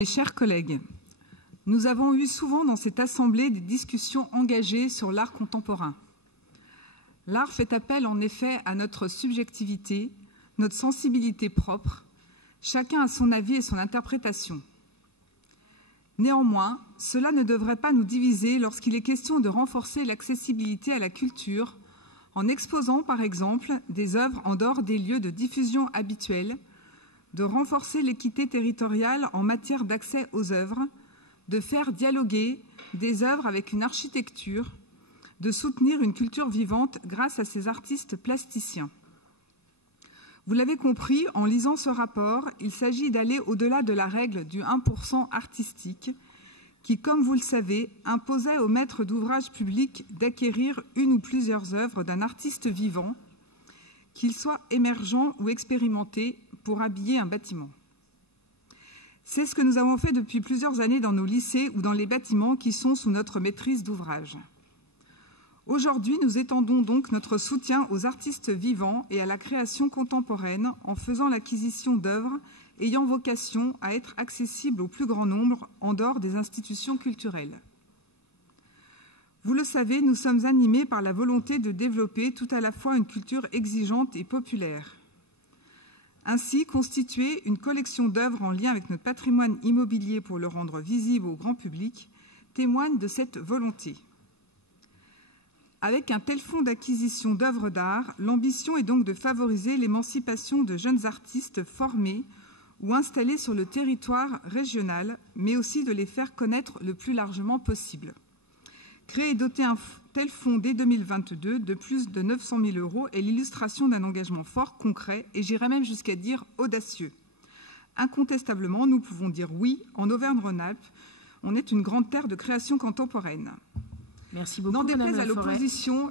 Mes chers collègues, nous avons eu souvent dans cette Assemblée des discussions engagées sur l'art contemporain. L'art fait appel en effet à notre subjectivité, notre sensibilité propre. Chacun a son avis et son interprétation. Néanmoins, cela ne devrait pas nous diviser lorsqu'il est question de renforcer l'accessibilité à la culture en exposant, par exemple, des œuvres en dehors des lieux de diffusion habituels, de renforcer l'équité territoriale en matière d'accès aux œuvres, de faire dialoguer des œuvres avec une architecture, de soutenir une culture vivante grâce à ces artistes plasticiens. Vous l'avez compris, en lisant ce rapport, il s'agit d'aller au-delà de la règle du 1% artistique qui, comme vous le savez, imposait aux maîtres d'ouvrage publics d'acquérir une ou plusieurs œuvres d'un artiste vivant, qu'il soit émergent ou expérimenté, pour habiller un bâtiment. C'est ce que nous avons fait depuis plusieurs années dans nos lycées ou dans les bâtiments qui sont sous notre maîtrise d'ouvrage. Aujourd'hui, nous étendons donc notre soutien aux artistes vivants et à la création contemporaine en faisant l'acquisition d'œuvres ayant vocation à être accessibles au plus grand nombre en dehors des institutions culturelles. Vous le savez, nous sommes animés par la volonté de développer tout à la fois une culture exigeante et populaire. Ainsi, constituer une collection d'œuvres en lien avec notre patrimoine immobilier pour le rendre visible au grand public témoigne de cette volonté. Avec un tel fonds d'acquisition d'œuvres d'art, l'ambition est donc de favoriser l'émancipation de jeunes artistes formés ou installés sur le territoire régional, mais aussi de les faire connaître le plus largement possible. Créer et doter un tel fonds dès 2022 de plus de 900 000 € est l'illustration d'un engagement fort, concret et j'irais même jusqu'à dire audacieux. Incontestablement, nous pouvons dire oui, en Auvergne-Rhône-Alpes, on est une grande terre de création contemporaine. Merci beaucoup, N'en Madame déplaise à Laforêt. l'opposition,